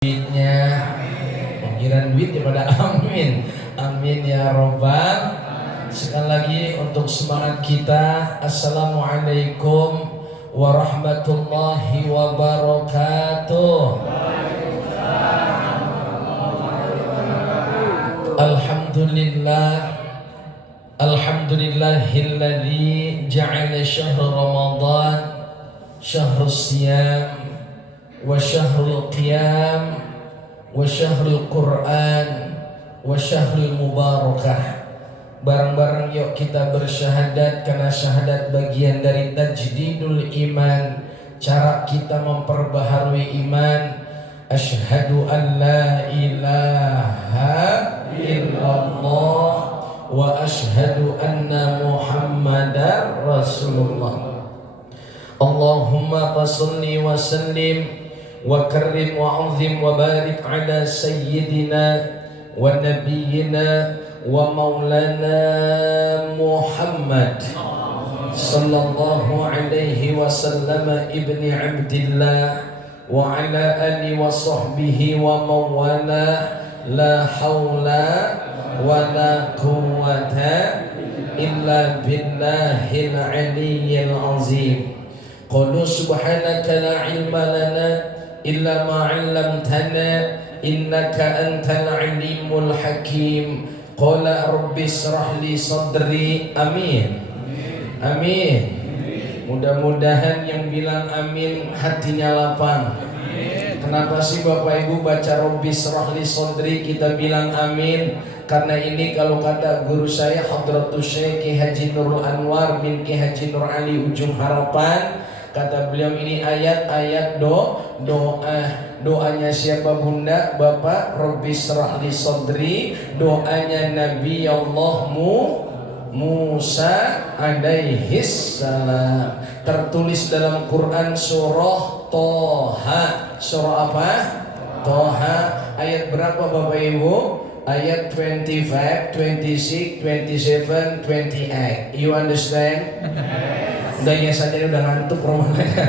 Duitnya, pengiraan duit daripada amin, amin ya robbal. Sekali lagi untuk semangat kita, assalamualaikum warahmatullahi wabarakatuh. Alhamdulillah, alhamdulillahilladzi ja'ala syahr Ramadan syahrus siyam wa syahrul qiyam wa syahrul Qur'an wa syahrul mubarakah. Bareng-bareng yuk kita bersyahadat, karena syahadat bagian dari tajdidul iman, cara kita memperbaharui iman. Asyhadu an la ilaha illallah wa asyhadu anna Muhammadar Rasulullah. Allahumma salli wa sallim wa karim wa azim wa barik ala sayyidina wa nabiyyina wa maulana Muhammad sallallahu alaihi wasallam ibni Abdillah wa ala alihi wa sahbihi wa mawala. La hawla wa la quwwata illa billahil aliyyil azim. Qulu subhanaka la ilma lana illa ma 'allamtana innaka antal alimul hakim. Qala rabbi israh li sadri. Amin. Amin. Mudah-mudahan yang bilang amin hatinya lapang. Kenapa sih Bapak Ibu baca rabbi israh li sadri kita bilang amin? Karena ini kalau kata guru saya Hadratus Syekh Ki Haji Nurul Anwar bin Ki Haji Nur Ali Ujung Harapan, kata beliau ini ayat-ayat doanya siapa Bunda? Bapak rabbi israh li sadri, doanya Nabi Allah Musa alaihi salam, tertulis dalam Quran surah Toha. Surah apa? Toha. Ayat berapa Bapak Ibu? Ayat 25, 26, 27, 28. You understand? Udah ya saja, udah ngantuk rumahnya.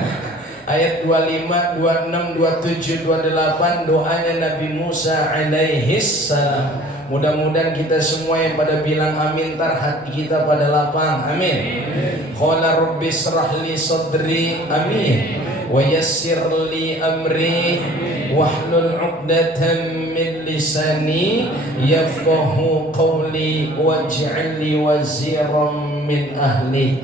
Ayat 25, 26, 27, 28 doanya Nabi Musa alaihi salam. Mudah-mudahan kita semua yang pada bilang amin, tar hati kita pada lapang. Amin. Qala rabbi israh li sadri. Amin. Wa yassir li amri wahlul 'uqdatam min lisani yafqahu qawli waj'al li waziran min ahli.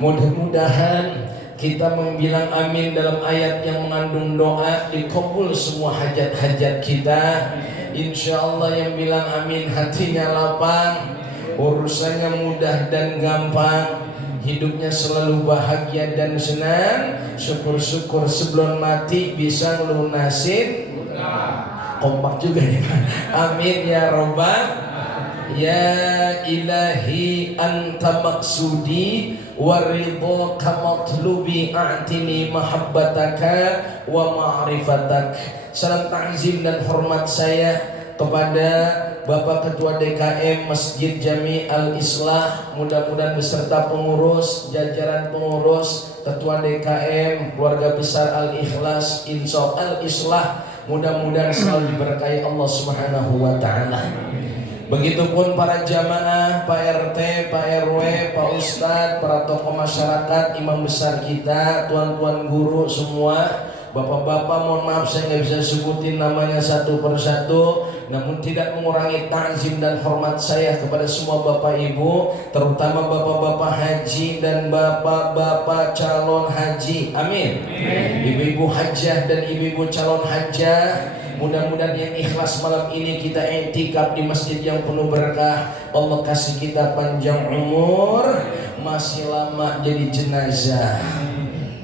Mudah-mudahan kita membilang amin dalam ayat yang mengandung doa, dikabul semua hajat-hajat kita. Insya Allah yang bilang amin hatinya lapang, urusannya mudah dan gampang, hidupnya selalu bahagia dan senang. Syukur-syukur sebelum mati bisa ngelunasin. Kompak juga ya. Amin ya robbal. Ya ilahi anta maksudi waridhaka matlubi a'tini mahabbataka wa ma'rifatak. Salam ta'zim dan hormat saya kepada Bapak Ketua DKM Masjid Jami Al-Islah, mudah-mudahan beserta pengurus, jajaran pengurus, Ketua DKM, keluarga besar Al-Ikhlas, Insya Al-Islah, mudah-mudahan selalu diberkahi Allah Subhanahu wa Ta'ala. Begitupun para jamaah, Pak RT, Pak RW, Pak Ustadz, para tokoh masyarakat, imam besar kita, tuan-tuan guru semua, bapak-bapak, mohon maaf saya nggak bisa sebutin namanya satu persatu, namun tidak mengurangi ta'zim dan hormat saya kepada semua bapak ibu, terutama bapak-bapak haji dan bapak-bapak calon haji. Amin. Ibu-ibu hajjah dan ibu-ibu calon hajjah, mudah-mudahan yang ikhlas malam ini kita i'tikaf di masjid yang penuh berkah. Allah kasih kita panjang umur, masih lama jadi jenazah.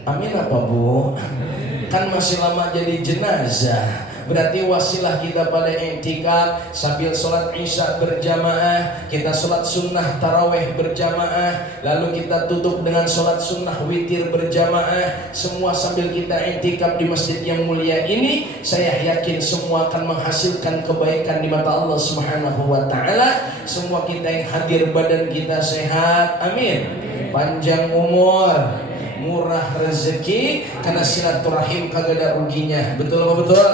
Amin apa Bu? Kan masih lama jadi jenazah, berarti wasilah kita pada i'tikaf sambil sholat isya berjamaah, kita sholat sunnah taraweh berjamaah, lalu kita tutup dengan sholat sunnah witir berjamaah, semua sambil kita i'tikaf di masjid yang mulia ini. Saya yakin semua akan menghasilkan kebaikan di mata Allah Subhanahu wa Ta'ala. Semua kita yang hadir badan kita sehat, amin, panjang umur, murah rezeki, karena silaturahim kagak ada ruginya. Betul apa betul?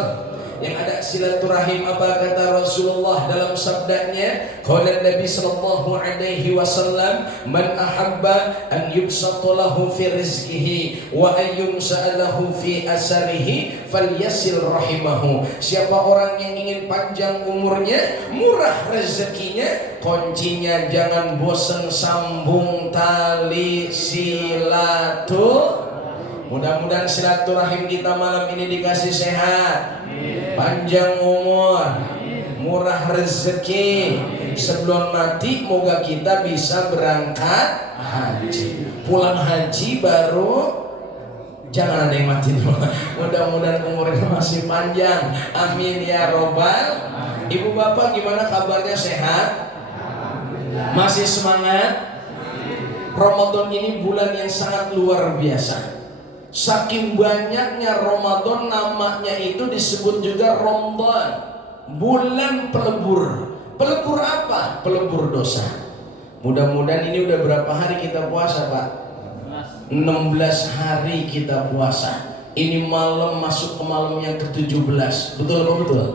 Yang ada silaturahim. Apa kata Rasulullah dalam sabdanya? Qala Nabi sallallahu alaihi wasallam, "Man ahabba an yubsata lahu fi rizqihi wa an yumsa'a lahu fi asarihi falyasil rahimahu." Siapa orang yang ingin panjang umurnya, murah rezekinya, kuncinya jangan bosan sambung tali silaturahim. Mudah-mudahan silaturahim kita malam ini dikasih sehat, panjang umur, murah rezeki. Sebelum mati moga kita bisa berangkat haji. Pulang haji baru jangan ada yang mati dulu. Mudah-mudahan umurnya masih panjang. Amin ya robbal. Ibu bapak gimana kabarnya, sehat? Masih semangat? Ramadan ini bulan yang sangat luar biasa. Saking banyaknya Ramadan, namanya itu disebut juga Ramadan, bulan pelebur. Pelebur apa? Pelebur dosa. Mudah-mudahan ini udah berapa hari kita puasa, Pak? 16 hari kita puasa. Ini malam masuk ke malam yang ke-17. Betul apa betul?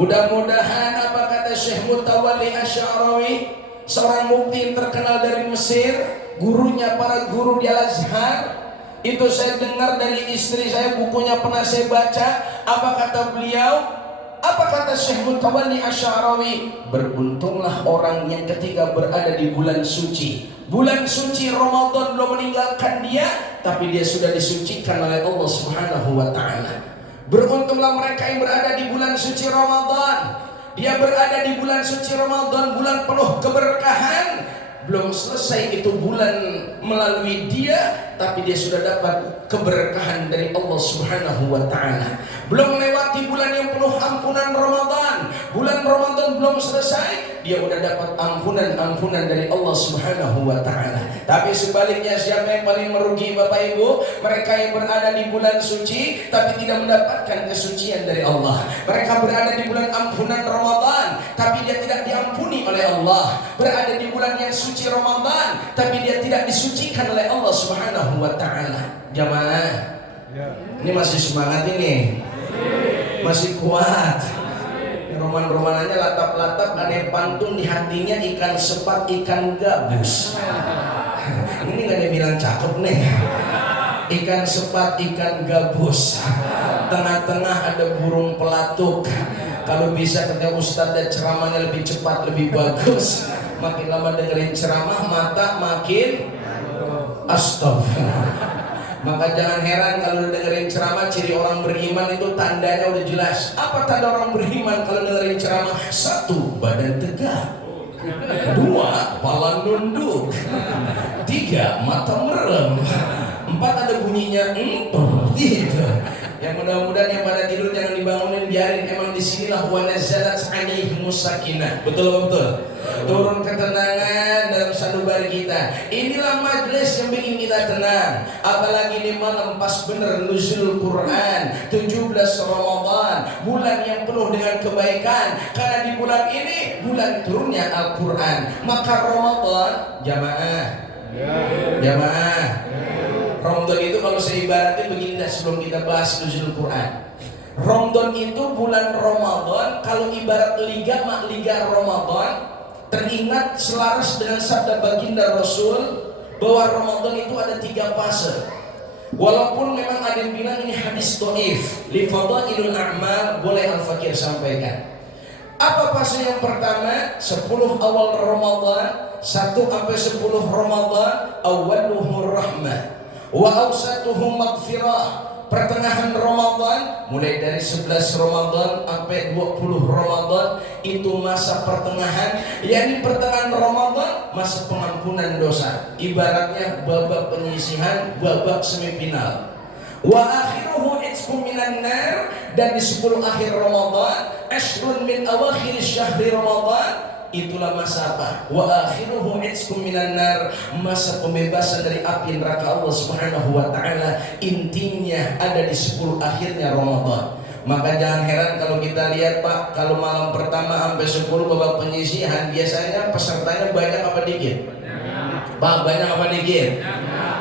Mudah-mudahan apa kata Syekh Mutawalli Asy'arawi, seorang mufti terkenal dari Mesir, gurunya para guru di Al-Azhar. Itu saya dengar dari istri saya, bukunya pernah saya baca. Apa kata beliau? Apa kata Syekh Mutawalli Asy'arawi? Beruntunglah orang yang ketika berada di bulan suci, bulan suci Ramadan belum meninggalkan dia, tapi dia sudah disucikan oleh Allah Subhanahu wa taala. Beruntunglah mereka yang berada di bulan suci Ramadan. Dia berada di bulan suci Ramadan, bulan penuh keberkahan. Belum selesai itu bulan melalui dia, tapi dia sudah dapat keberkahan dari Allah Subhanahu wa taala. Belum melewati bulan yang penuh ampunan Ramadan. Bulan Ramadan belum selesai, dia udah dapat ampunan dari Allah Subhanahu wa taala. Tapi sebaliknya, siapa yang paling merugi Bapak Ibu? Mereka yang berada di bulan suci tapi tidak mendapatkan kesucian dari Allah. Mereka berada di bulan ampunan Ramadan tapi dia tidak diampuni oleh Allah. Berada di bulan yang suci Ramadan tapi dia tidak disucikan oleh Allah Subhanahu wa taala. Jamaah, ini masih semangat ini? Masih kuat? Roman-romananya latap-latap, ada yang pantun di hatinya, ikan sepat, ikan gabus. Ini gak ada yang bilang cakep nih. Ikan sepat, ikan gabus. Tengah-tengah ada burung pelatuk. Kalau bisa kata Ustadz dan ceramahnya lebih cepat, lebih bagus. Makin lama dengerin ceramah, mata makin astagfirullah. Maka jangan heran kalau dengerin ceramah, ciri orang beriman itu tandanya udah jelas. Apa tanda orang beriman kalau dengerin ceramah? 1, badan tegak. 2, kepala nunduk. 3, mata merem. 4, ada bunyinya gitu. Yang mudah-mudahan yang pada tidur jangan dibangunin, biarin. Emang disinilah wa nazalat alaihimus sakinah. Betul apa betul? Turun ketenangan dalam sanubari kita. Inilah majelis yang bikin kita tenang. Apalagi di malam pas bener nuzul Quran 17 Ramadan, bulan yang penuh dengan kebaikan. Karena di bulan ini bulan turunnya Al-Quran. Maka Ramadan, jamaah Ramadan itu kalau saya ibaratin begini dah, sebelum kita bahas nuzul Quran. Ramadan itu bulan Ramadan, kalau ibarat liga Ramadan, teringat selaras dengan sabda baginda Rasul bahwa Ramadan itu ada 3 fase. Walaupun memang ada yang bilang ini hadis dhaif, li fadailul a'mal, boleh Al-Fakir sampaikan. Apa fase yang pertama? 10 awal Ramadan, 1 sampai 10 Ramadan, awaluhu rahmah wa awsatuhu maghfirah. Pertengahan Ramadan, mulai dari 11 Ramadan sampai 20 Ramadan, itu masa pertengahan. yakni pertengahan Ramadan, masa pengampunan dosa. Ibaratnya babak penyisihan, babak semifinal. Wa akhiruhu itqum minan nar, dan di 10 akhir Ramadan, ashrun min awakhir syahri Ramadan, itulah masa apa? Wa akhiruhu itqum minan nar, masa pembebasan dari api neraka Allah Subhanahu wa taala. Intinya ada di 10 akhirnya Ramadan. Maka jangan heran kalau kita lihat Pak, kalau malam pertama sampai 10 babak penyisihan, biasanya pesertanya banyak apa dikit? Pak, banyak apa dikit?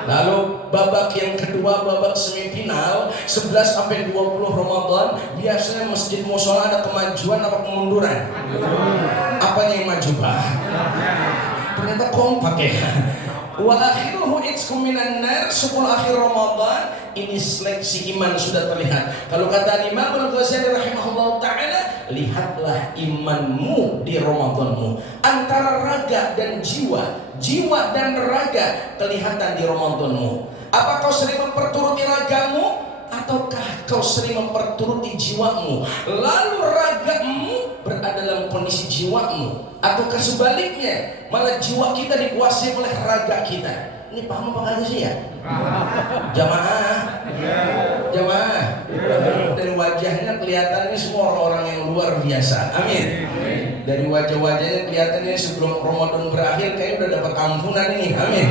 Lalu babak yang kedua, babak semifinal 11 sampai 20 Ramadan, biasanya masjid mushola ada kemajuan apa kemunduran? Apanya yang maju, Pak? Ternyata kompak ya. Wa akhiruhu itqum minan nar, 10 akhir Ramadan ini seleksi iman sudah terlihat. Kalau kata Imam Al-Ghazali rahimahullah ta'ala, lihatlah imanmu di Ramadanmu. Antara raga dan jiwa, jiwa dan raga kelihatan di Ramadanmu. Apa kau sering memperturuti ragamu ataukah kau sering memperturuti jiwamu? Lalu ragamu berada dalam kondisi jiwamu, ataukah sebaliknya malah jiwa kita dikuasai oleh raga kita? Ini paham apa kagak sih ya? Jamaah, jamaah. Dari wajahnya kelihatannya semua orang-orang yang luar biasa. Amin. Dari wajah-wajahnya kelihatannya sebelum Ramadan berakhir kayaknya udah dapat ampunan ini. Amin.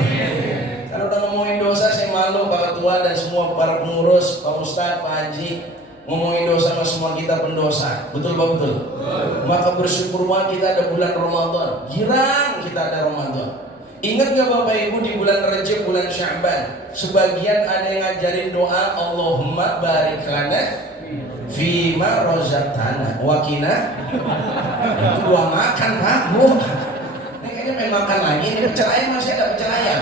Kalau udah ngomongin dosa saya malu, Pak Ketua dan semua para pengurus, Pak Ustadz, Pak Haji, ngomongin dosa sama semua kita pendosa. Betul Pak? Betul. Maka bersyukurlah kita ada bulan Ramadan. Girang kita ada Ramadan. Ingat gak Bapak Ibu di bulan Rajab, bulan Sya'ban, sebagian ada yang ngajarin doa Allahumma barik lana fima razaqtana wa qina. Itu doa makan, Pak. Ini kayaknya main makan lagi. Ini pecel ayam masih ada pecel ayam.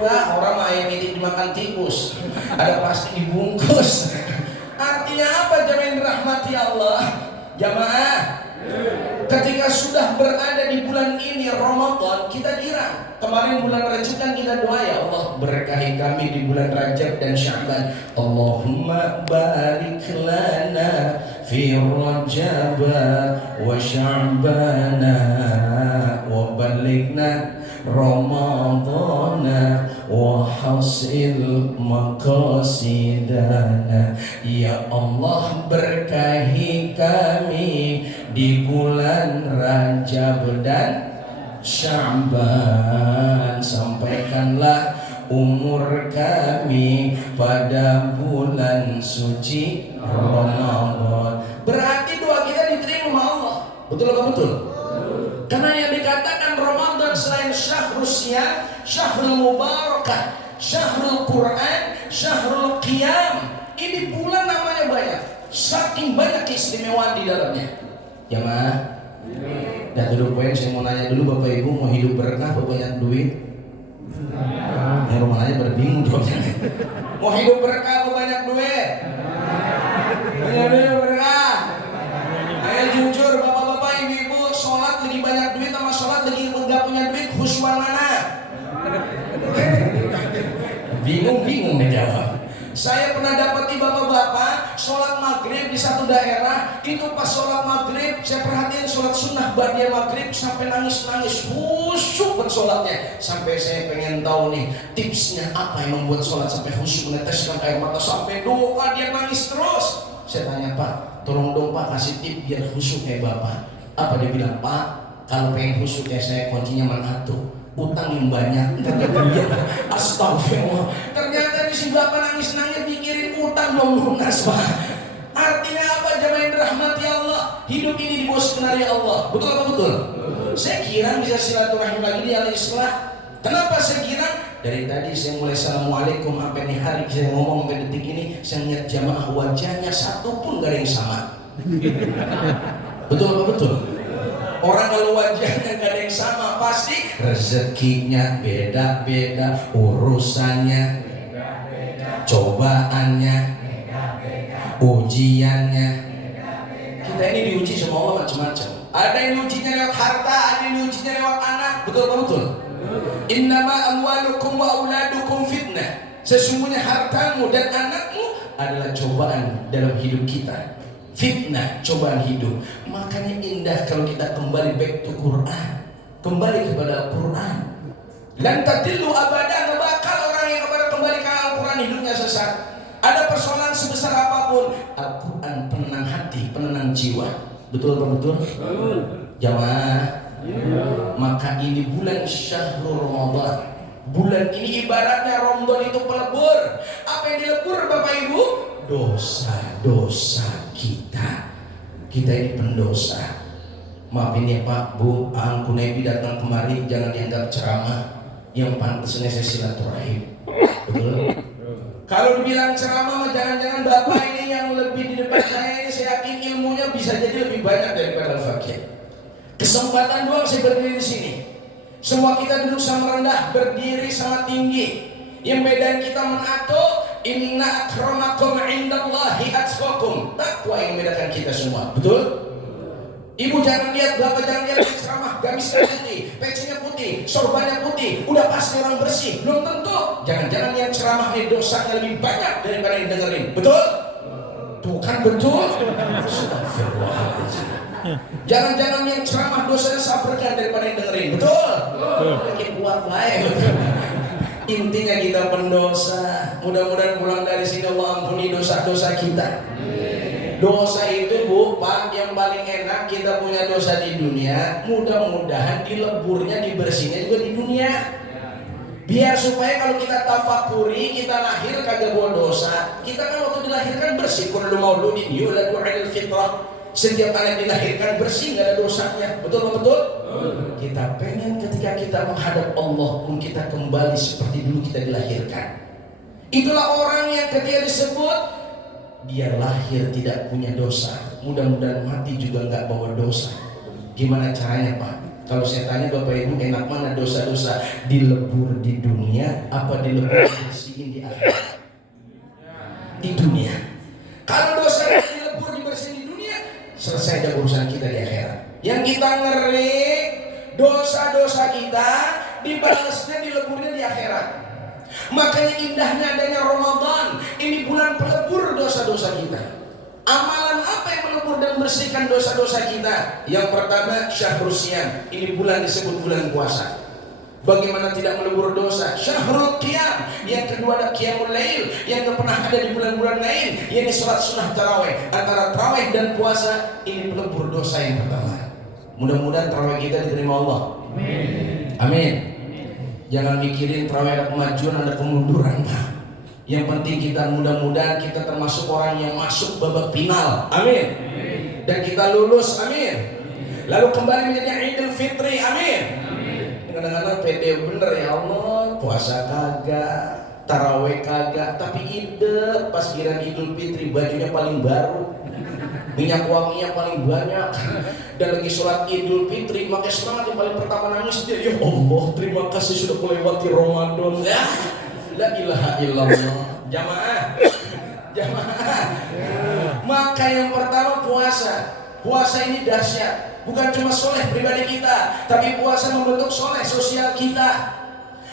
Wah, orang ayam ini dimakan tikus. Ada pasti dibungkus. Artinya apa jamaah rahmati Allah? Jamaah, ketika sudah berada di bulan ini Ramadan, kita girang. Kemarin bulan Rajab kan kita doa, ya Allah berkahi kami di bulan Rajab dan Sya'ban. Allahumma barik lana fi Rajab wa Sya'bana wa balighna Ramadana wa hasil maqasidana. Ya Allah berkahi kami di bulan Rajab dan Sya'ban, sampaikanlah umur kami pada bulan suci Ramadan. Berarti doa kita diterima Allah. Betul apa betul? Karena yang dikatakan Ramadan selain syahrul siyam, syahrul mubarakah, syahrul Quran, syahrul qiyam, ini bulan namanya banyak. Saking banyak keistimewaan di dalamnya. Jamaah, dan dulu poin saya mau nanya dulu, Bapak Ibu mau hidup berkah apa banyak duit? Yang rumah nanya berbingung jawabnya. Mau hidup berkah apa banyak duit? Banyak duit berkah. Ayo jujur bapak-bapak, ibu-ibu, sholat lagi banyak duit sama sholat lagi nggak punya duit, khusyuan mana? Bingung nih jawab. Saya pernah dapati bapak-bapak sholat maghrib di satu daerah, itu pas sholat maghrib saya perhatiin sholat sunnah ba'da maghrib sampai nangis-nangis, khusyuk bersolatnya. Sampai saya pengen tahu nih tipsnya apa yang membuat sholat sampai khusyuk, meneteskan air mata sampai doa dia nangis terus. Saya tanya, Pak, tolong dong Pak kasih tip biar khusyuk kayak Bapak. Apa dia bilang, Pak, kalau pengen khusyuk kayak saya kuncinya manatu, utang yang banyak. Astagfirullah. Ternyata si Bapak nangis-nangis mikirin utang belum lunas, Pak. Artinya apa jamaah rahmati Allah? Hidup ini dibawa skenario Allah. Betul apa betul? Saya kira bisa silaturahim lagi di al-islah. Kenapa saya kira? Dari tadi saya mulai assalamualaikum sampai nih hari saya ngomong sampai detik ini, saya lihat jamaah wajahnya satu pun gak ada yang sama. Betul apa betul? Orang kalau wajahnya gak ada yang sama, pasti rezekinya beda-beda, urusannya beda-beda, cobaannya beda-beda, ujiannya beda-beda. Kita ini diuji sama Allah macam-macam. Ada yang diujinya lewat harta, ada yang diujinya lewat anak. Betul apa betul? Innama amwalukum wa auladukum fitnah. Sesungguhnya hartamu dan anakmu adalah cobaan dalam hidup kita. Fitnah, cobaan hidup. Makanya indah kalau kita kembali back to Quran, kembali kepada Al-Quran. Lan tadillu abadan, bakal orang yang kepada kembali ke Al-Quran hidupnya sesat. Ada persoalan sebesar apapun, Al-Quran penenang hati, penenang jiwa. Betul apa betul? Jamaah. Maka ini bulan syahrul Ramadan. Bulan ini ibaratnya Ramadan itu pelebur. Apa yang dilebur Bapak Ibu? Dosa-dosa kita. Kita ini pendosa. Maafin ya Pak, Bu, Ang Kunebi datang kemari jangan dianggap ceramah. yang pantasnya saya silaturahim. Betul? Kalau dibilang ceramah, jangan-jangan bapak ini yang lebih di depan saya ini, saya yakin ilmunya bisa jadi lebih banyak daripada Al-Fakih. Kesempatan doang saya berdiri di sini. Semua kita duduk sama rendah, berdiri sama tinggi. Yang bedain kita menato, inna akramakum indallahi atqakum. Takwa yang membedakan kita semua. Betul? Ibu jangan lihat, bapak jangan lihat ceramah, gamisnya putih, pecinya putih, sorbannya putih, udah pasti orang bersih. Belum tentu. Jangan-jangan yang ceramah ini dosanya lebih banyak daripada yang dengerin. Betul? Tuh kan betul? Astagfirullahaladzim. Jangan-jangan yang ceramah dosanya sabarkan daripada yang dengerin. Betul? Makin kuat lain. Intinya kita pendosa. Mudah-mudahan pulang dari sini Allah ampuni dosa-dosa kita. Dosa itu Bu, Pak, yang paling enak kita punya dosa di dunia, mudah-mudahan dileburnya, dibersihnya juga di dunia. Biar supaya kalau kita tafakuri, kita lahir kagak bawa dosa. Kita kan waktu dilahirkan bersih, kullu mauludin yuladu 'alal fitrah. Setiap anak dilahirkan bersih, enggak ada dosanya. Betul betul? Kita pengen ketika kita menghadap Allah pun kita kembali seperti dulu kita dilahirkan. Itulah orang yang ketika disebut dia lahir tidak punya dosa, mudah-mudahan mati juga nggak bawa dosa. Gimana caranya Pak? Kalau saya tanya Bapak Ibu, enak mana dosa-dosa dilebur di dunia apa dilebur dibersihin di akhirat? Di dunia. Kalau dosa dilebur dibersihin di dunia, selesai ada urusan kita di akhirat. Yang kita ngeri dosa-dosa kita dibalasnya dileburnya di akhirat. Makanya indahnya adanya Ramadan. Ini bulan pelebur dosa-dosa kita. Amalan apa yang melebur dan bersihkan dosa-dosa kita? Yang pertama Syahrul Siyam. Ini bulan disebut bulan puasa. Bagaimana tidak melebur dosa? Syahrul Qiyam. Yang kedua ada Qiyamul Lail, yang tidak pernah ada di bulan-bulan lain. Ini sholat sunnah tarawih. Antara tarawih dan puasa ini pelebur dosa yang pertama. Mudah-mudahan tarawih kita diterima Allah. Amin. Amin. Jangan mikirin tarawih ada kemajuan, ada kemunduran. Yang penting kita mudah-mudahan kita termasuk orang yang masuk babak final. Amin. Dan kita lulus. Amin. Lalu kembali menjadi Idul Fitri. Amin. Kadang-kadang pede bener ya Allah, puasa kagak, tarawih kagak, tapi ide pas kira Idul Fitri bajunya paling baru, minyak wanginya paling banyak, dan lagi sholat Idul Fitri pakai semangat yang paling pertama nangis dia, ya Allah terima kasih sudah melewati Ramadan. Ya, la ilaha illallah. Jamaah, jamaah. Maka yang pertama puasa. Puasa ini dahsyat. Bukan cuma soleh pribadi kita, tapi puasa membentuk soleh sosial kita.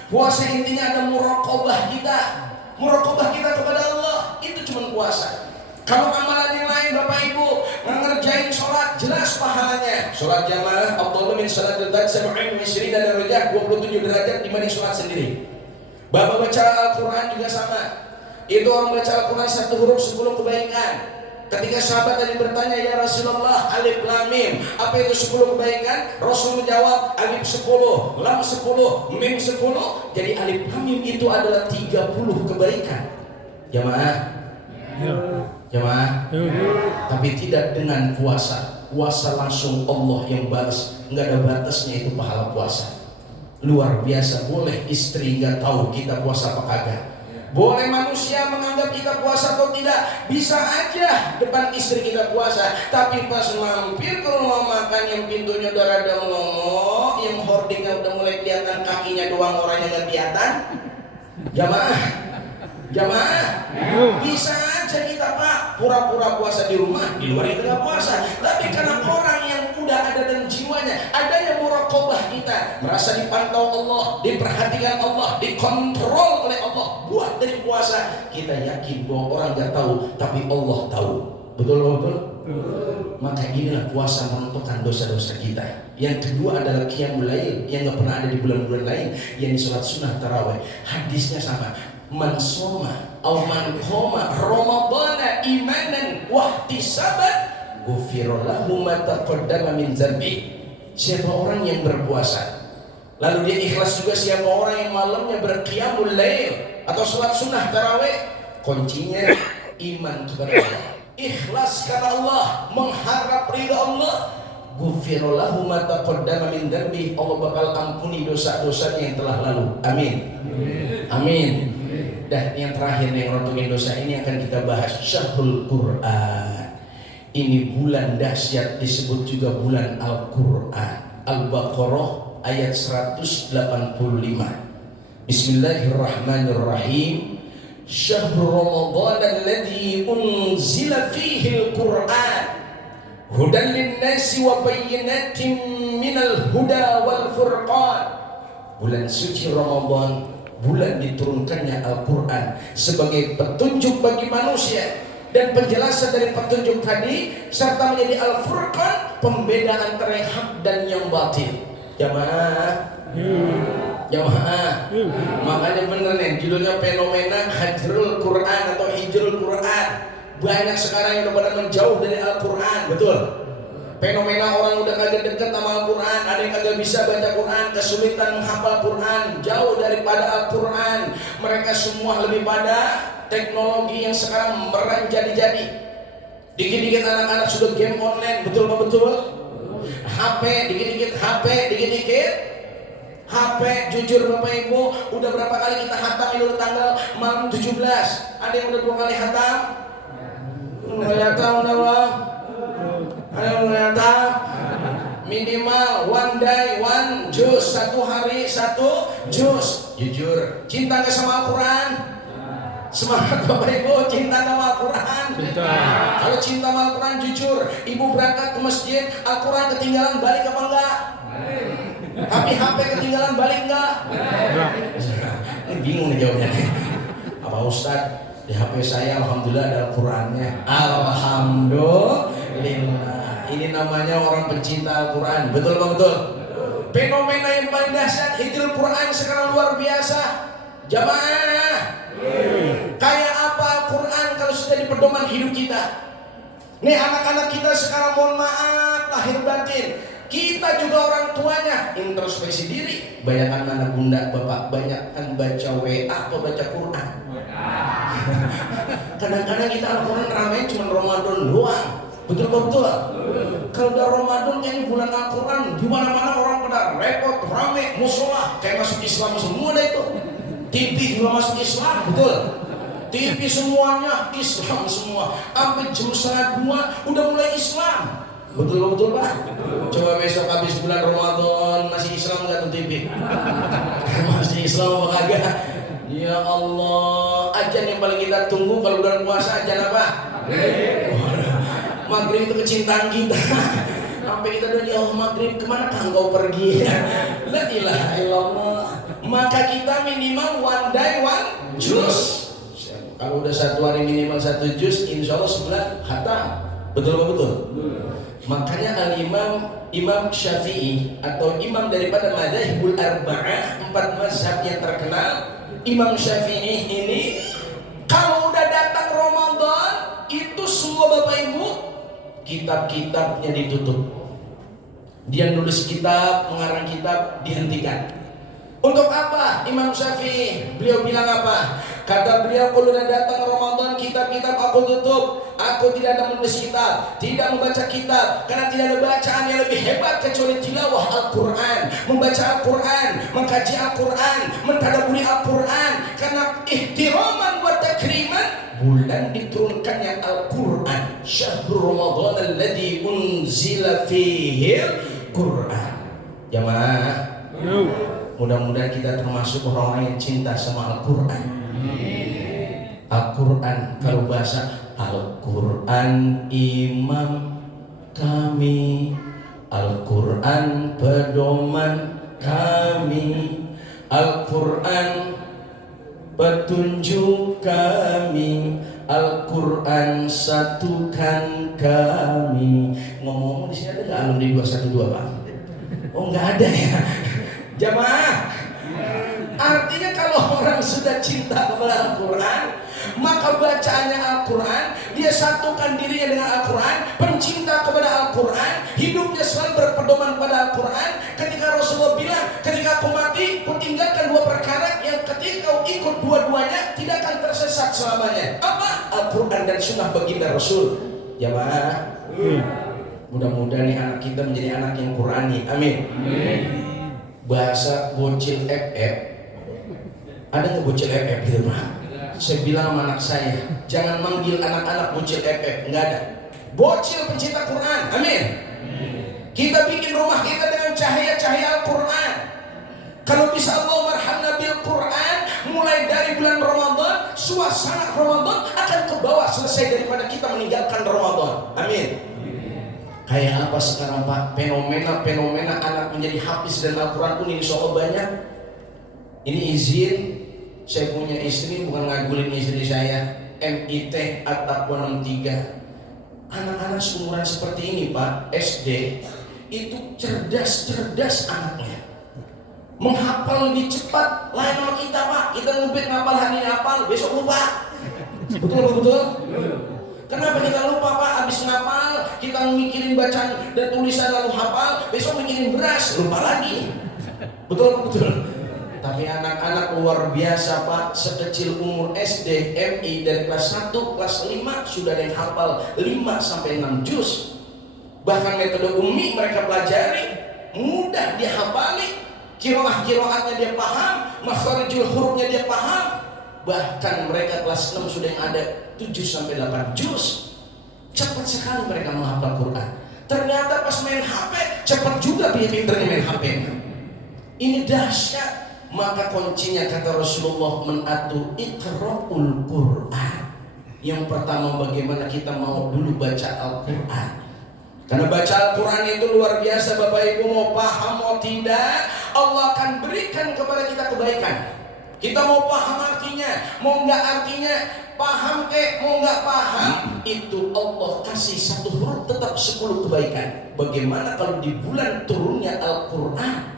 Puasa intinya ada muraqabah kita. Muraqabah kita kepada Allah. Itu cuma puasa. Kalau amalan yang lain Bapak Ibu mengerjain sholat jelas pahalanya. Sholat jamaah afdhalu min salatil fajr 27 derajat, 27 derajat dibanding sholat sendiri. Bapak baca Al-Quran juga sama. Itu orang baca Al-Quran 1 huruf 10 kebaikan. Ketika sahabat tadi bertanya, ya Rasulullah, alif lam mim, apa itu 10 kebaikan? Rasul menjawab, alif 10, lam 10, mim 10. Jadi alif lam mim itu adalah 30 kebaikan. Jamaah. Jamaah. Tapi tidak dengan puasa. Puasa langsung Allah yang balas. Enggak ada batasnya itu pahala puasa. Luar biasa. Boleh istri nggak tahu kita puasa apa kagak. Boleh manusia menganggap kita puasa atau tidak. Bisa aja depan istri kita puasa, tapi pas mampir ke rumah makan yang pintunya udah rada melongo, yang hordingnya udah mulai kelihatan, kakinya doang orangnya nggak kelihatan. Jamaah, jamaah, bisa aja kita Pak pura-pura puasa di rumah, di luar itu nggak puasa. Tapi karena orang yang udah ada dalam jiwanya, adanya muraqabah kita, merasa dipantau Allah, diperhatikan Allah, dikontrol oleh Allah. Buat dari puasa, kita yakin bahwa orang nggak tahu, tapi Allah tahu. Betul betul. Maka inilah puasa menentukan dosa-dosa kita. Yang kedua adalah Qiyamul Lail yang nggak pernah ada di bulan-bulan lain, yakni sholat sunnah tarawih. Hadisnya sama. Man shoma aw man qoma ramadhana imanan wa ihtisaban ghufira lahu ma taqaddama min dzambi. Siapa orang yang berpuasa lalu dia ikhlas juga, siapa orang yang malamnya berqiyamul lail atau sholat sunnah tarawih, kuncinya iman kepada Allah, ikhlas karena Allah, mengharap ridha Allah, ghufira lahu ma taqaddama min dzambi, Allah bakal ampuni dosa-dosanya yang telah lalu. Amin. Amin. Dan yang terakhir yang rontokin dosa ini akan kita bahas Syahrul Quran. Ini bulan dahsyat, disebut juga bulan Al-Quran. Al-Baqarah ayat 185. Bismillahirrahmanirrahim. Syahrul Ramadan alladzi unzila fihi al-Quran hudan lin-nasi wa bayyinatin minal huda wal furqan. Bulan suci Ramadan, bulan diturunkannya Al-Quran sebagai petunjuk bagi manusia dan penjelasan dari petunjuk tadi, serta menjadi Al-Furqan, pembeda antara yang hak dan yang batil. Jamaah, jamaah, makanya bener nih judulnya fenomena Hajrul Quran atau Hijrul Quran. Banyak sekarang yang udah pada menjauh dari Al-Quran, betul. Fenomena orang udah kagak deket sama Al-Quran, ada yang kagak bisa baca Quran, kesulitan menghafal Quran, jauh daripada Al-Quran. Mereka semua lebih pada teknologi yang sekarang meranjadi-jadi. Dikit-dikit anak-anak sudah game online, betul apa betul? HP, dikit-dikit HP, dikit-dikit HP. Jujur Bapak Ibu, udah berapa kali kita hatam ini tanggal malam 17? Ada yang udah 2 kali hatam? Nggak tahu Bang. Ada yang nggak tahu? Minimal one day one juz, 1 hari 1 juz. Jujur, cinta nggak sama Al-Quran? Semangat Bapak Ibu, cinta sama Al-Quran. Kalau cinta sama Al-Quran, jujur, ibu berangkat ke masjid, Al-Quran ketinggalan, balik apa enggak? Tapi HP ketinggalan, balik enggak? Ini bingung nih jawabnya. Apa Ustadz? Di HP saya alhamdulillah ada Al-Qurannya. Alhamdulillah. Ini namanya orang pencinta Al-Quran. Betul apa betul? Fenomena yang paling dahsyat Hijrul Quran sekarang luar biasa. Jamaah, kayak apa Al-Quran kalau sudah di pedoman hidup kita? Nih anak-anak kita sekarang, mohon maaf lahir batin, kita juga orang tuanya introspeksi diri. Banyakkan mana bunda bapak, banyakkan baca WA atau baca Quran. Kadang-kadang kita Al-Quran ramai cuma Ramadan doang. Betul betul. Kalau udah Ramadan kayaknya bulan Al-Quran, di mana-mana orang pada repot, ramai, musola, kayak masuk Islam semua dah itu. TV juga masuk Islam, betul. TV semuanya Islam semua. Sampai jam 1:30 udah mulai Islam. Betul betul Pak. Coba besok habis bulan Ramadan masih Islam nggak tuh TV? Masih Islam apa kagak? Ya Allah, ajan yang paling kita tunggu kalau bulan puasa ajan apa? Maghrib itu kecintaan kita. Sampai kita udah jauh maghrib, kemana kau pergi? La ilaha illallah. Maka kita minimal one day one juz. Kalau udah 1 hari minimal 1 juz, insya Allah sebulan khatam. Betul apa betul? Makanya Imam Syafi'i atau imam daripada madzhabul arba'ah, 4 mazhab yang terkenal, Imam Syafi'i ini kalau udah datang Ramadan itu semua Bapak Ibu kitab-kitabnya ditutup. Dia nulis kitab, mengarang kitab, dihentikan. Untuk apa? Imam Syafi'i, beliau bilang apa? Kata beliau, kalau udah datang Ramadan, kitab-kitab aku tutup. Aku tidak ada menulis kitab, tidak membaca kitab, karena tidak ada bacaan yang lebih hebat kecuali tilawah Al-Quran. Membaca Al-Quran, mengkaji Al-Quran, mentadabburi Al-Quran. Karena ihtiraman wa takriman bulan diturunkannya Al-Quran. Syahrul Ramadan alladzi unzila fihi Al-Quran. Jamaah, mudah-mudahan kita termasuk orang-orang yang cinta sama Al-Quran. Al-Quran, kalau bahasa Al-Quran imam kami, Al-Quran pedoman kami, Al-Quran petunjuk kami, Al-Quran satukan kami. Ngomong-ngomong di sini ada nggak alumni 212 Pak? Oh nggak ada ya. Jamaah, artinya kalau orang sudah cinta kepada Al-Quran, maka bacaannya Al-Quran, dia satukan dirinya dengan Al-Quran, pencinta kepada Al-Quran, hidupnya selalu berpedoman pada Al-Quran. Ketika Rasulullah bilang, ketika aku mati, ku tinggalkan 2 perkara yang ketika kau ikut dua-duanya tidak akan tersesat selamanya. Apa? Al-Quran dan Sunnah baginda Rasul. Jamaah, Mudah-mudahan nih anak kita menjadi anak yang Qurani. Amin. Bahasa bocil FF, ada nggak bocil FF di rumah? Saya bilang sama anak saya, jangan manggil anak-anak bocil FF, nggak ada. Bocil pencinta Quran. Amin. Kita bikin rumah kita dengan cahaya-cahaya Al-Quran. Kalau bisa Allah marhamna bil Quran, mulai dari bulan Ramadan, suasana Ramadan akan ke bawah selesai daripada kita meninggalkan Ramadan. Amin. Kayak apa sekarang Pak? Fenomena anak menjadi hafiz dan Al-Quran pun insya Allah banyak. Ini izin, saya punya istri, bukan ngagulin istri saya, MIT At-Taqwa 63. Anak-anak seumuran seperti ini Pak, SD, itu cerdas anaknya, menghafal lebih cepat lain sama kita Pak. Kita ngubit ngapal hari ini hafal, besok lupa. Betul? Kenapa kita lupa Pak? Habis ngapal kita mikirin bacaan dan tulisan lalu hafal, besok mikirin beras, lupa lagi. Betul. Tapi anak-anak luar biasa Pak, sekecil umur SD, MI dari kelas 1, kelas 5 sudah ada yang hafal 5-6 juz. Bahkan metode ummi mereka pelajari, mudah dia hafali, kiroah-kiroahnya dia paham, makharijul hurufnya dia paham. Bahkan mereka kelas 6 sudah yang ada 7-8 juz. Cepat sekali mereka menghafal Quran. Ternyata pas main HP, cepat juga dia pinternya main HP-nya. Ini dahsyat. Maka kuncinya kata Rasulullah menatur iqra'ul Quran. Yang pertama bagaimana kita mau dulu baca Al-Quran. Karena baca Al-Quran itu luar biasa Bapak Ibu, mau paham mau tidak, Allah akan berikan kepada kita kebaikan. Kita mau paham artinya, mau enggak artinya, paham mau enggak paham, itu Allah kasih satu huruf tetap 10 kebaikan. Bagaimana kalau di bulan turunnya Al-Quran?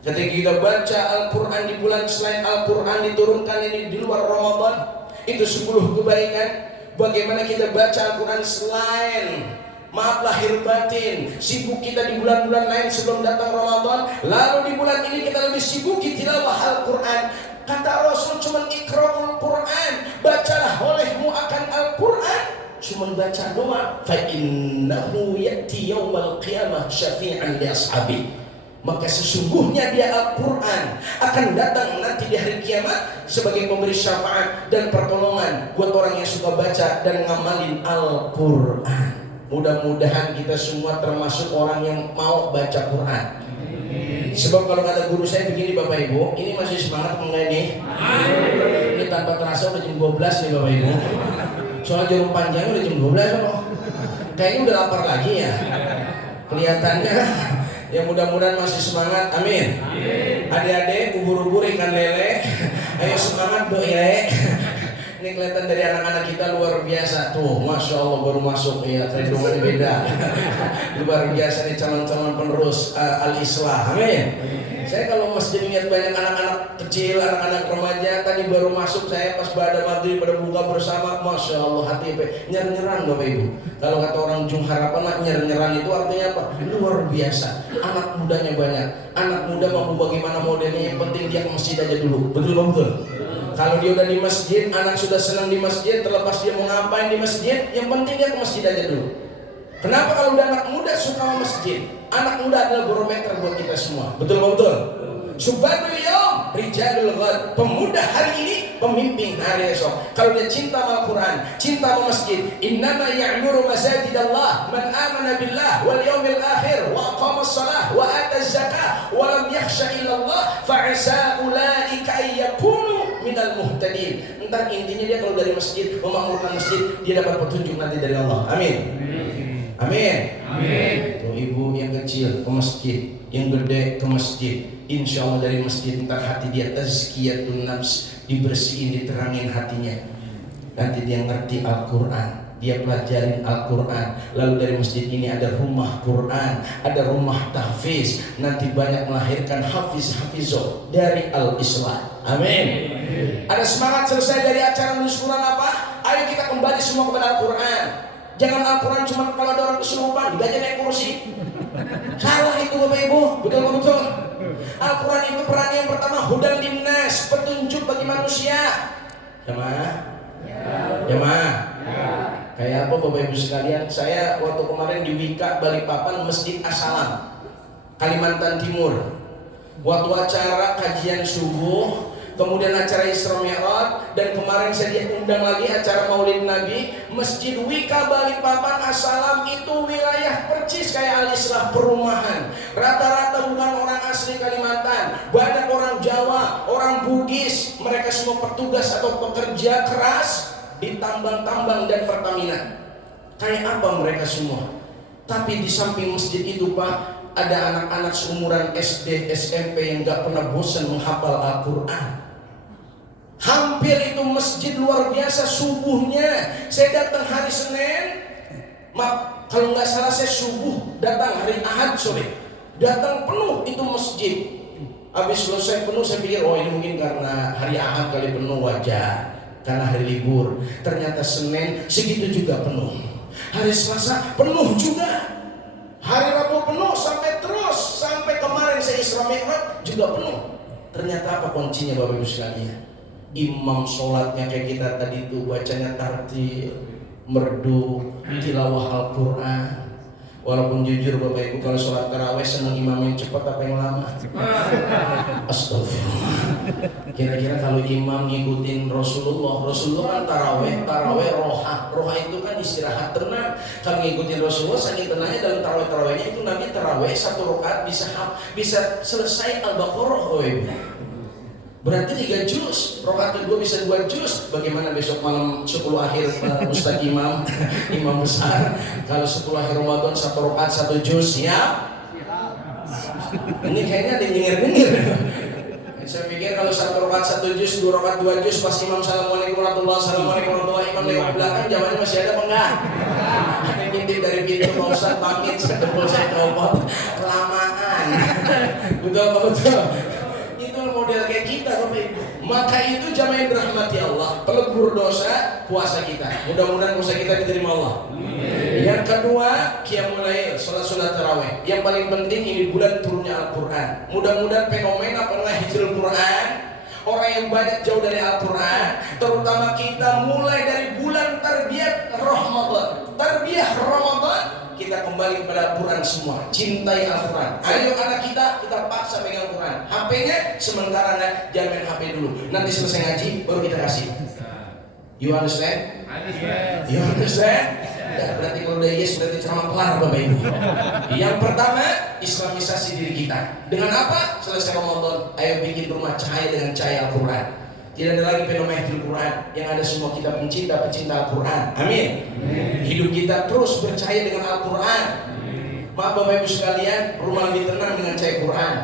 Ketika kita baca Al-Quran di bulan selain Al-Quran diturunkan ini di luar Ramadan, itu 10 kebaikan. Bagaimana kita baca Al-Quran selain maaf lahir batin, sibuk kita di bulan-bulan lain sebelum datang Ramadan, lalu di bulan ini kita lebih sibuk tilawah Al-Quran. Kata Rasul cuman iqra'ul Quran, bacalah olehmu akan Al-Quran. Cuman baca doa, fa innahu ya'ti yaumal qiyamah syafi'an li ashabi. Maka sesungguhnya dia Al-Quran akan datang nanti di hari kiamat sebagai pemberi syafaat dan pertolongan buat orang yang suka baca dan ngamalin Al-Quran. Mudah-mudahan kita semua termasuk orang yang mau baca Quran. Sebab kalau kata guru saya begini Bapak Ibu, ini masih semangat enggak nih? Ini tanpa terasa udah jam 12 nih Bapak Ibu. Soal jarum panjang udah jam 12 loh. Kayaknya udah lapar lagi ya. Kelihatannya. Ya mudah-mudahan masih semangat, amin. Adik-adik, ubur-ubur ikan lele, ayo semangat Bu ya. Ini kelihatan dari anak-anak kita luar biasa tuh, masya Allah baru masuk ya, kerudungannya beda. Luar biasa nih calon-calon penerus al-Islah, amin. Saya kalau masjid lihat banyak anak-anak kecil, anak-anak remaja, tadi baru masuk saya pas pada maghrib pada buka bersama, masya Allah hati nyer-nyeran Bapak Ibu. Kalau kata orang Jung Harapan, nyer-nyeran itu artinya apa? Luar biasa. Anak mudanya banyak. Anak muda mau bagaimana modelnya, yang penting dia ke masjid aja dulu. Betul? Kalau dia udah di masjid, anak sudah senang di masjid, terlepas dia mau ngapain di masjid, yang penting dia ke masjid aja dulu. Kenapa kalau udah anak muda suka sama masjid? Anak muda adalah barometer buat kita semua. Betul? Subhanul Yawm Rijalul Ghad, pemuda hari ini, pemimpin hari esok. Kalau dia cinta sama Al-Quran, cinta sama masjid, innama ya'muru masajidallah man amana billah wal yawmil akhir wa aqama as-salah wa ata az-zakah wa lam yakhsha illa Allah fa'asa ulaika ayyakunu minal muhtadin. Entar intinya dia kalau dari masjid, memakmurkan masjid, dia dapat petunjuk nanti dari Allah. Amin. Tuh ibu yang kecil ke masjid, yang gede ke masjid, insya Allah dari masjid ntar hati dia tazkiyatun nafs, dibersihin, diterangin hatinya. Nanti dia ngerti Al-Quran, dia pelajarin Al-Quran. Lalu dari masjid ini ada rumah Quran, ada rumah tahfiz. Nanti banyak melahirkan hafiz-hafizoh dari Al-Islah. Amin. Ada semangat selesai dari acara nulis Quran apa? Ayo kita kembali semua kepada Al-Quran. Jangan Al-Quran cuma kalau ada orang kesurupan dibaca naik kursi. Salah itu Bapak Ibu. Betul. Al-Quran itu perannya yang pertama hudan linnas, petunjuk bagi manusia. Jemaah. Kayak apa Bapak Ibu sekalian? Saya waktu kemarin di Wika Balikpapan, Masjid As-Salam, Kalimantan Timur. Waktu acara kajian subuh, kemudian acara Isra Mi'raj, dan kemarin saya diundang lagi acara Maulid Nabi. Masjid Wika Balikpapan As-Salam itu wilayah percis kayak Al-Islah, perumahan. Rata-rata bukan orang asli Kalimantan, banyak orang Jawa, orang Bugis. Mereka semua petugas atau pekerja keras di tambang-tambang dan Pertamina. Kayak apa mereka semua? Tapi di samping masjid itu Pak, ada anak-anak seumuran SD, SMP yang gak pernah bosan menghafal Al-Quran. Hampir itu masjid luar biasa subuhnya. Saya datang hari Senin, maaf kalau nggak salah saya subuh datang hari Ahad sore, datang penuh itu masjid. Habis selesai penuh saya pikir oh ini mungkin karena hari Ahad kali penuh, wajar karena hari libur. Ternyata Senin segitu juga penuh, hari Selasa penuh juga, hari Rabu penuh, sampai kemarin saya Isra Mi'raj juga penuh. Ternyata apa kuncinya Bapak Ibu sekalian? Imam sholatnya kayak kita tadi itu, bacanya tartil, merdu, tilawah Al-Quran. Walaupun jujur Bapak Ibu kalau sholat taraweh senang imam yang cepat apa yang lama? Astagfirullah. Kira-kira kalau imam ngikutin Rasulullah kan taraweh roha itu kan istirahat tenang. Kalau ngikutin Rasulullah saking tenangnya dalam tarawehnya itu Nabi taraweh 1 rakaat bisa selesai Al-Baqarah Bapak Ibu. Berarti 3 juz, rakaat kedua bisa 2 juz. Bagaimana besok malam 10 akhir Ustaz Imam Imam besar, kalau 10 akhir Ramadan 1 rakaat 1 juz ya? Ini kayaknya ada yang nyengir. Saya pikir kalau 1 rakaat 1 juz, 2 rakaat 2 juz, pas Imam Assalamualaikum warahmatullahi Imam lewat belakang, zamannya masih ada apa enggak? Ada ngintip dari pintu Pak Ustaz, pamit sedepul saya copot, kelamaan. Betul apa betul? Model kayak kita Bapak Ibu. Maka itu jamaah yang dirahmati Allah, pelebur dosa puasa kita. Mudah-mudahan puasa kita diterima Allah. Yang kedua, qiyamul lail, salat tarawih. Yang paling penting ini bulan turunnya Al-Qur'an. Mudah-mudahan fenomena penghijrul Quran, orang yang banyak jauh dari Al-Qur'an, terutama kita mulai dari bulan tarbiyah Ramadan, kita kembali kepada Al-Quran semua. Cintai Al-Quran. Ayo anak kita paksa pegang Al-Quran. HP-nya sementara jangan main HP dulu. Nanti selesai ngaji baru kita kasih. You understand? You understand? Ya, berarti kalau udah yes berarti ceramah kelar Bapak Ibu. Yang pertama, Islamisasi diri kita. Dengan apa? Selesai Ramadan, ayo bikin rumah cahaya dengan cahaya Al-Quran. Tidak ada lagi fenomena Al-Quran, yang ada semua kita pecinta Al-Quran. Amin. Hidup kita terus bercahaya dengan Al-Quran. Maaf Bapak Ibu sekalian, rumah lebih tenang dengan cahaya Quran.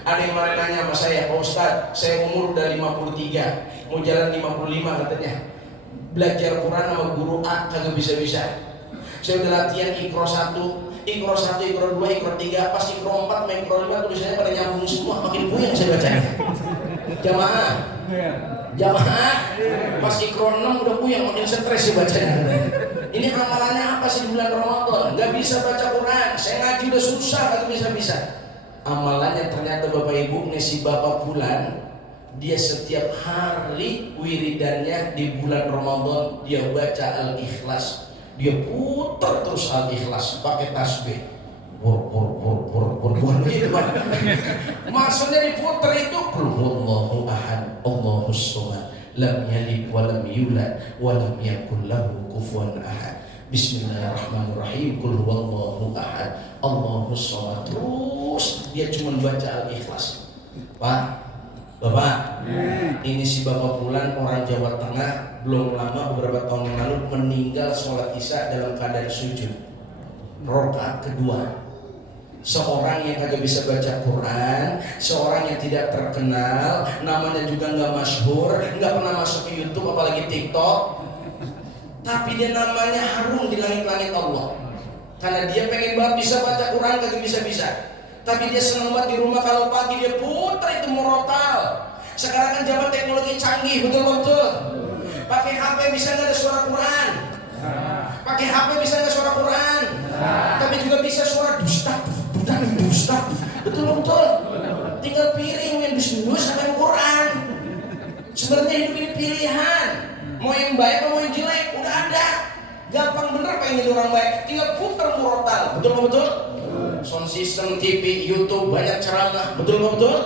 Ada yang kemarin nanya sama saya, Pak Ustadz, saya umur udah 53, mau jalan 55 katanya. Belajar Quran sama guru A kagak bisa-bisa. Saya udah latihan Iqra 1, Iqra 2, Iqra 3, pas Iqra 4 sama Iqra 5 tulisannya pada nyambung semua, makin puyeng saya bacanya. Jamaah, pas Iqra 6 udah puyeng, makin stres sih bacanya. Ini amalannya apa sih di bulan Ramadan? Gak bisa baca Quran, saya ngaji udah susah, gak bisa-bisa. Amalannya ternyata Bapak Ibu, ngisi Bapak bulan, dia setiap hari wiridannya di bulan Ramadan dia baca Al-Ikhlas. Dia putar terus Al-Ikhlas pakai tasbih. Gitu Pak. Maksudnya diputar itu qul huwallahu ahad, Allahus samad, lam yalid wa lam yulad wa lam yakul lahu kufuwan ahad. Bismillahirrahmanirrahim. Qul huwallahu ahad, Allahus samad. Terus dia cuma baca Al-Ikhlas. Pak, Bapak, ini si Bapak Bulan orang Jawa Tengah, belum lama beberapa tahun yang lalu meninggal sholat isya dalam keadaan sujud rakaat kedua. Seorang yang kagak bisa baca Quran, seorang yang tidak terkenal, namanya juga nggak masyhur, nggak pernah masuk ke YouTube apalagi TikTok, tapi dia namanya harum di langit-langit Allah karena dia pengen banget bisa baca Quran, kagak bisa-bisa. Tapi dia senang banget di rumah kalau pagi dia putar itu murotal. Sekarang kan zaman teknologi canggih, betul-betul. Pakai HP bisa nggak ada suara Quran? Pakai HP bisa nggak suara Quran? Tapi juga bisa suara dusta, betul-betul. Tinggal piring yang dus-dus sampai Quran. Sebenarnya hidup ini pilihan. Mau yang baik atau mau yang jelek, udah ada. Gampang bener pengen jadi orang baik, tinggal putar murotal. Betul nggak betul? Sound system, TV, YouTube, banyak ceramah. Betul nggak betul?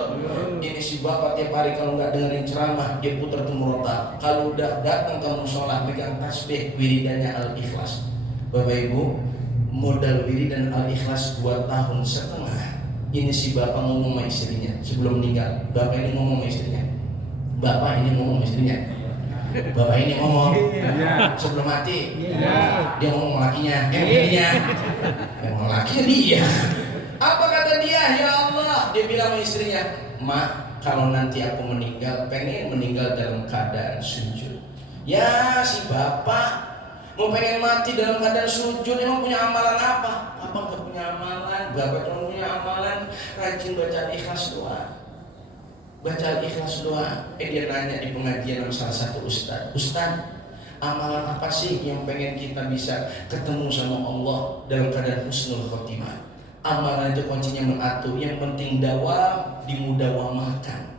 Ini si bapak tiap hari kalau nggak dengerin ceramah dia putar tuh murotal. Kalau udah datang ke musola pegang tasbih, wiridannya Al-Ikhlas. Bapak Ibu, modal wiridan Al-Ikhlas 2 tahun setengah. Ini si bapak ngomong sama istrinya sebelum meninggal. Bapak ini ngomong sama istrinya. Bapak ini ngomong sama istrinya. Bapak ini ngomong sebelum mati. Dia ngomong sama lakinya. Dia ngomong lakinya dia. Apa kata dia? Ya Allah, dia bilang sama istrinya, "Mak, kalau nanti aku meninggal, pengen meninggal dalam keadaan sujud." Ya, si bapak mau pengen mati dalam keadaan sujud, emang punya amalan apa? Bapak gak punya amalan. Bapak cuma punya amalan rajin baca ikhlas doa. Baca ikhlas doa. Dia nanya di pengajian sama salah satu ustaz, "Ustaz, amalan apa sih yang pengen kita bisa ketemu sama Allah dalam keadaan husnul khotimah?" Amalan itu kuncinya mengatur, yang penting dawam, dimudawamakan.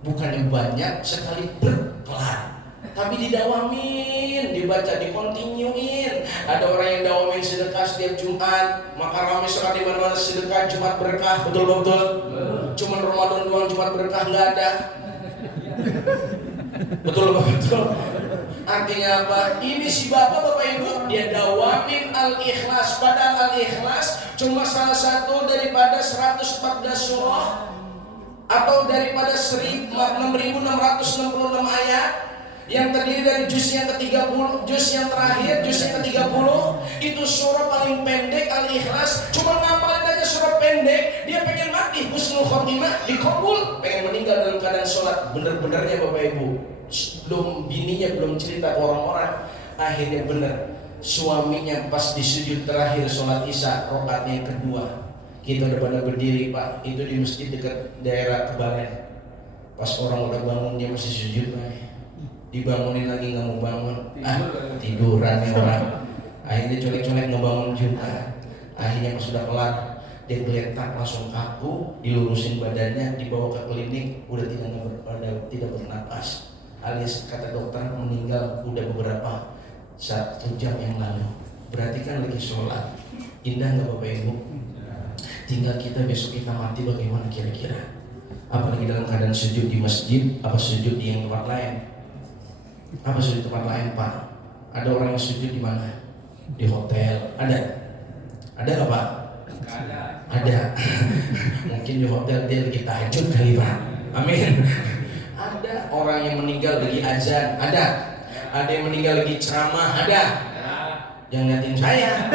Bukannya banyak sekali berkelar, tapi didawamin, dibaca, dikontinuin. Ada orang yang dawamin sedekah setiap Jumat, maka ramai sekali di mana-mana sedekah Jumat berkah. Betul betul. Cuman Ramadan doang Jumat berkah nggak ada. Betul betul. Artinya apa? Ini si bapak ibu dia dawamin Al-Ikhlas. Padahal Al-Ikhlas cuma salah satu daripada 114 surah atau daripada 6.666 ayat yang terdiri dari juz yang ke-30, juz yang terakhir, juz yang ke-30. Itu surah paling pendek Al-Ikhlas. Cuma ngapalin aja surah pendek, dia pengen mati husnul khotimah, dikabul, pengen meninggal dalam keadaan sholat. Bener-benernya Bapak Ibu, bininya belum cerita ke orang-orang, akhirnya bener suaminya pas di sujud terakhir sholat isya rakaat yang kedua. Kita udah pada berdiri Pak, itu di masjid dekat daerah Kebalen. Pas orang udah bangun dia masih sujud Pak. Dibangunin lagi nggak mau bangun, tiduran nih orang. Akhirnya colek-colek ngebangun juga. Akhirnya pas sudah kelar dia geletak langsung kaku, dilurusin badannya, dibawa ke klinik, udah tidak bernapas. Alias kata dokter meninggal udah beberapa 1 jam yang lalu. Berarti kan lagi sholat. Indah nggak Bapak Ibu? Tinggal kita besok kita mati bagaimana kira-kira? Apalagi dalam keadaan sujud di masjid, apa sujud di yang tempat lain? Apa sujud tempat lain Pak? Ada orang yang sujud di mana? Di hotel. Ada? Ada nggak Pak? Ada. Mungkin di hotel dia lagi tahajud kali Pak. Amin. Ada orang yang meninggal lagi azan. Ada. Ada yang meninggal lagi ceramah. Ada. Yang ngeliatin saya.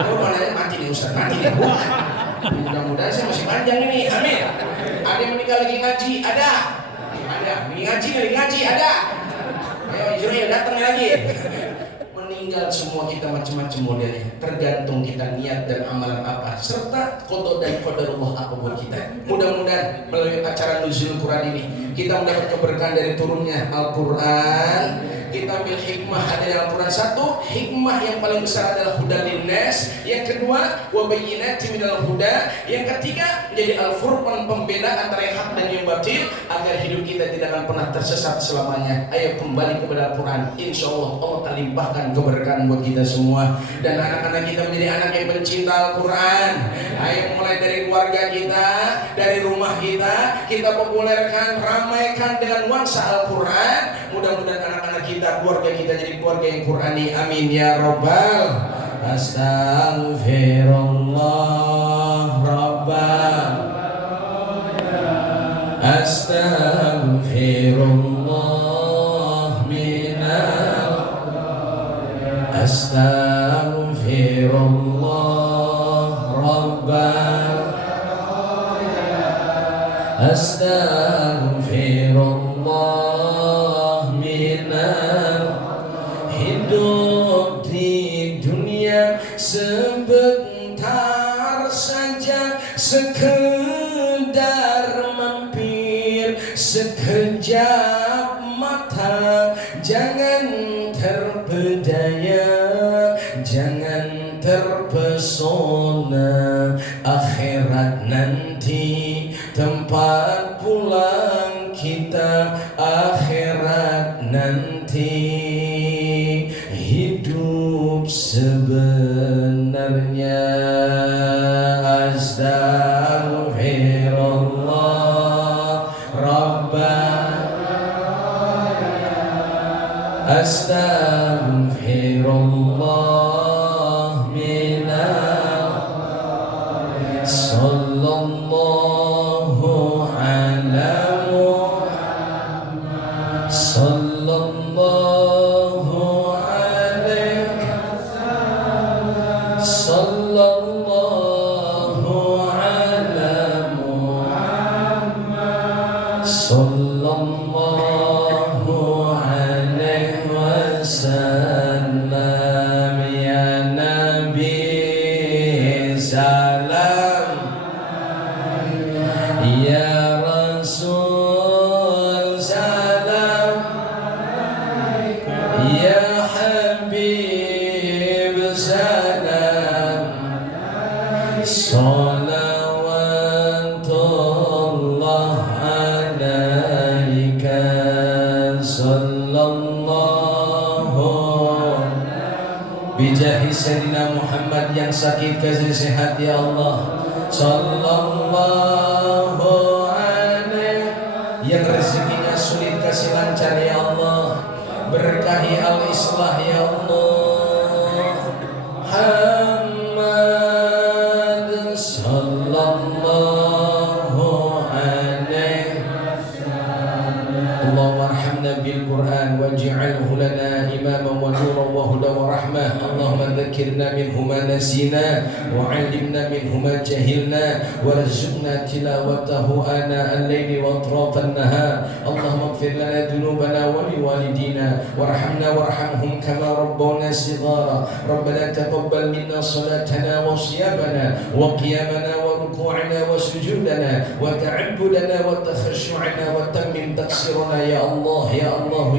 Kalau mana mati nih Ustaz, mati nih gua. Mudah-mudahan saya masih panjang ini. Amin. Ada yang meninggal lagi ngaji. Ada. Ada. Ini ngaji lagi ngaji. Ada. Ayo Israel datang lagi. Meninggal semua kita macam-macam modelnya, tergantung kita niat dan amalan apa, serta qada dan qadarullah apa buat kita. Mudah-mudahan melalui acara Nuzul Quran ini kita mendapat keberkahan dari turunnya Al-Quran. Kita ambil hikmah ada dalam Al-Quran. Satu, hikmah yang paling besar adalah huda linnas. Yang kedua, wa bayyinatin minal huda. Yang ketiga, menjadi al-furqan, pembeda antara yang hak dan yang batil, agar hidup kita tidak akan pernah tersesat selamanya. Ayo kembali kepada Al-Quran. Insya Allah Allah akan limpahkan keberkahan buat kita semua, dan anak-anak kita menjadi anak yang pencinta Al-Quran. Ayo mulai dari keluarga kita, dari rumah kita populerkan, ramaikan dengan nuansa Al-Quran. Mudah-mudahan anak-anak kita, keluarga kita jadi keluarga yang Qurani. Amin ya Rabbal. Astaghfirullah Rabbal. Astaghfirullah minal. Astaghfirullah Rabbal. Astaghfirullah minal. Hidup di dunia sebentar saja, sekedar mampir sekejap mata. Jangan terpedaya, jangan terpesona. Akhirat nanti tempat pulang kita. Akhirat nanti hidup astaghfirullah Rabbana astaghfirullah minal sallallahu ala Muhammad sallallahu alaihi sallallahu ala Muhammad sallallahu alaihi wasallam ya Nabi salam ya Rasul salam ya Habib salam salawatullah alaika sallallahu bijahi Sayyidina Muhammad yang sakit kasih sehat ya Allah sallallahu alaihi yang rezekinya sulit kasih lancar ya Allah berkahi al-islah ya Allah Muhammad sallallahu alaihi Allahumma arhamna bil Qur'an waj'alhu lana imaman wa nuran wa hudan wa rahmah Allahumma dhakkirna minhu ma nasina wa 'allimna minhu ma jahilna warzuqna tilawatahu ana al-laili wa atrafan nahar Allahumma ighfir lana dhunubana wa liwalidina warhamna warhamhum kama rabbawna shighara Rabbana taqabbal minna salatana wa siyamana wa qiyamana wa ruku'ana wa sujudana wa ta'abbudana wa takhashu'ana wa tammim taqsirana ya Allah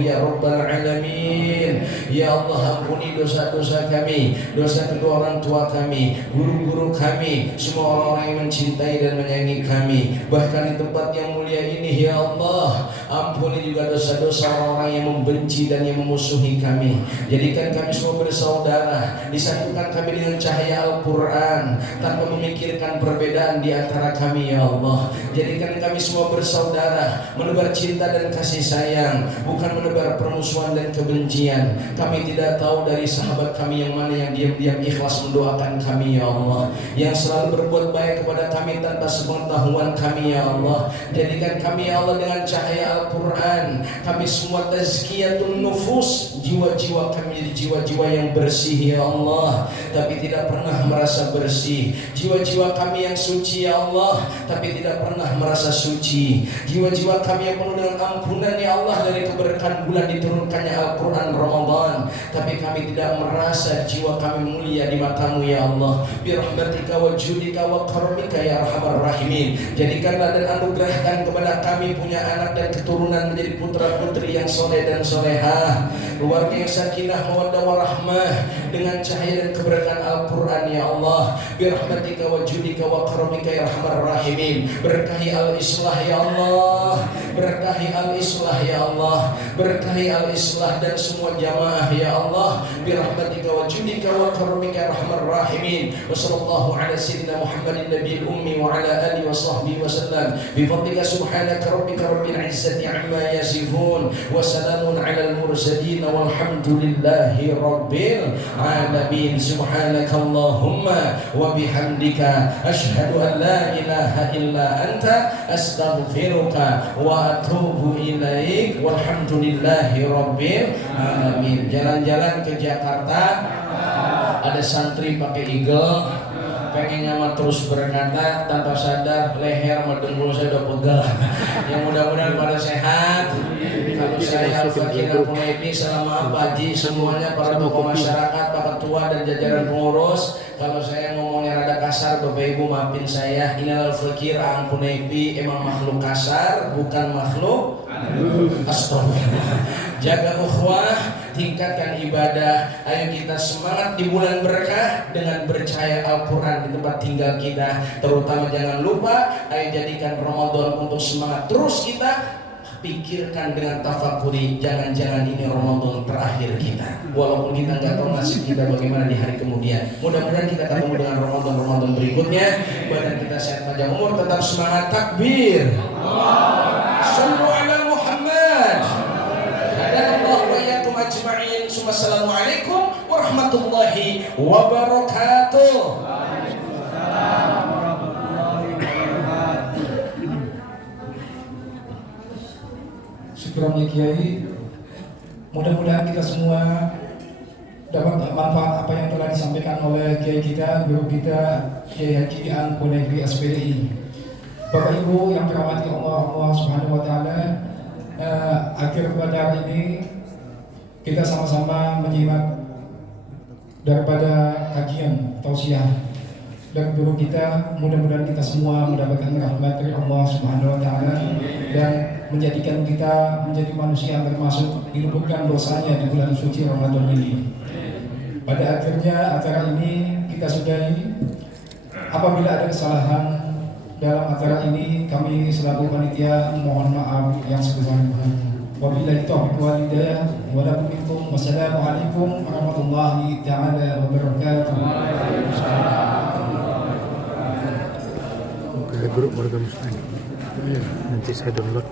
ya Rabbal alamin ya Allah ampuni dosa-dosa kami dosa kedua orang tua kami guru-guru kami semua orang-orang yang mencintai dan menyayangi kami bahkan di tempat yang mulia ini ya Allah ampuni juga dosa-dosa orang-orang yang membenci dan yang memusuhi kami jadikan kami semua bersaudara disatukan kami dengan cahaya Al-Quran tanpa memikirkan perbedaan di antara kami ya Allah jadikan kami semua bersaudara menebar cinta dan kasih sayang bukan menebar permusuhan dan kebencian kami tidak tahu dari sahabat kami yang mana yang diam-diam ikhlas mendoakan kami ya Allah yang selalu berbuat baik kepada kami tanpa sepengetahuan kami ya Allah jadikan kami ya Allah dengan cahaya Al-Quran kami semua tazkiyatun nufus jiwa-jiwa kami jadi jiwa-jiwa yang bersih ya Allah tapi tidak pernah merasa bersih jiwa-jiwa kami yang suci ya Allah tapi tidak pernah merasa suci jiwa-jiwa kami yang penuh dengan ampunan ya Allah dari keberkahan bulan diturunkannya Al-Quran Ramadan tapi kami tidak merasa jiwa kami mulia di matamu ya Allah birahmatika wa judika wa karamika ya arhamar rahimin jadikanlah dan anugerahkan kepada kami punya anak dan keturunan menjadi putra putri yang soleh dan solehah keluarga yang sakinah mawaddah warahmah dengan cahaya dan keberkahan Al-Quran ya Allah birahmatika wa judika wa karamika ya arhamar rahimin berkahi al-islah ya Allah berkahi al-islah ya Allah berkahi al-islah dan semua jamaah ya Allah birahmatika wa judika wa karamika ya arhamar rahimin wa sallallahu ala sayyidina Muhammadin nabiyil ummi wa ala alihi wa sahbihi wa sallam bi fadlika subhanaka rabbika rabbil izzati amma yasifun wa salamun ala al-mursalin walhamdulillahi rabbil alamin subhanaka Allahumma wa bihamdika asyhadu an la ilaha illa anta astaghfiruka wa atubu ilaik walhamdulillahi rabbil alamin jalan-jalan ke Jakarta ada santri pakai eagle pengen nyaman terus berkata tanpa sadar leher sama dengkul saya udah pegal yang mudah-mudahan pada sehat kalau saya Al-Fakir Al-Punaibi selama Haji semuanya para tokoh masyarakat Pak Ketua dan jajaran pengurus kalau saya ngomongnya rada kasar Bapak Ibu maafin saya ini Al-Fakir Al-Punaibi emang makhluk kasar bukan makhluk astagfirullah jaga ukhuwah tingkatkan ibadah ayo kita semangat di bulan berkah dengan bercahaya Al-Quran di tempat tinggal kita terutama jangan lupa ayo jadikan Ramadan untuk semangat terus kita pikirkan dengan tafakuri, jangan-jangan ini Ramadan terakhir kita. Walaupun kita nggak tahu nasib kita bagaimana di hari kemudian. Mudah-mudahan kita ketemu dengan Ramadan berikutnya. Badan kita sehat panjang umur, tetap semangat, takbir. Sallu ala Muhammad. Hadanallahu wa iyyakum ajma'in. Assalamualaikum warahmatullahi wabarakatuh. Syukurnya Kiai, mudah-mudahan kita semua dapat manfaat apa yang telah disampaikan oleh Kiai kita, guru kita, Kiai Haji An Ponegri SPDI. Bapak Ibu yang dirahmati Allah Subhanahu wa Ta'ala, akhir pada ini kita sama-sama menyimak daripada kajian tausiah dan guru kita. Mudah-mudahan kita semua mendapatkan rahmat dari Allah Subhanahu wa Ta'ala dan menjadikan kita menjadi manusia yang termasuk diluputkan dosanya di bulan suci Ramadan ini. Pada akhirnya acara ini kita sudahi. Apabila ada kesalahan dalam acara ini, kami selaku panitia mohon maaf yang sebesar-besarnya. Wabillahi taufiq wal hidayah. Wassalamualaikum warahmatullahi taala wabarakatuh. Oke, grup warga muslim. Nanti saya download.